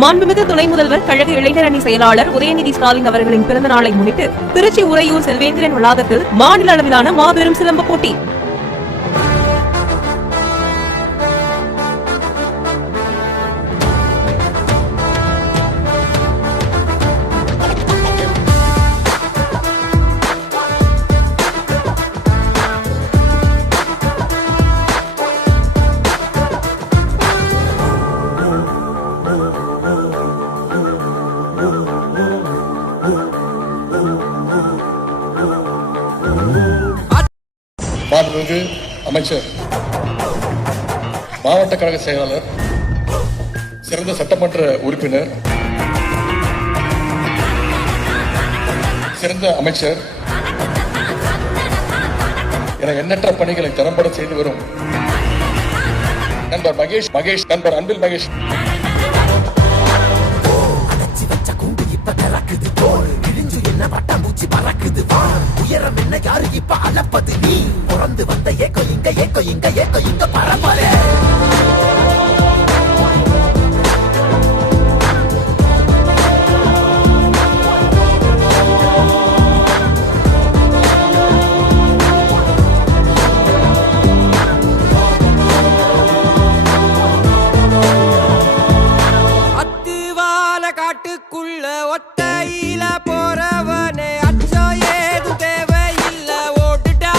மாண்புமிகு துணை முதல்வர் கழக இளைஞரணி செயலாளர் உதயநிதி ஸ்டாலின் அவர்களின் பிறந்த நாளை முன்னிட்டு திருச்சி உறையூர் செல்வேந்திரன் வளாகத்தில் மாநில அளவிலான மாபெரும் சிலம்ப போட்டி. மாண்புமிகு அமைச்சர், மாவட்ட கழக செயலாளர், சிறந்த சட்டமன்ற உறுப்பினர், சிறந்த அமைச்சர் என எண்ணற்ற பணிகளை திறம்பட செய்து வரும் நண்பர் மகேஷ் நண்பர் அன்பில் மகேஷ் உயரம் என்ன யாரு இப்ப அளப்பது நீ பிறந்து வந்த ஏக்கோ இங்க பரம்பரை அத்துவால காட்டுக்குள்ள ஒத்தையில போறவனே அச்சம் ஏதும் தேவையில்ல ஓட்டுடா.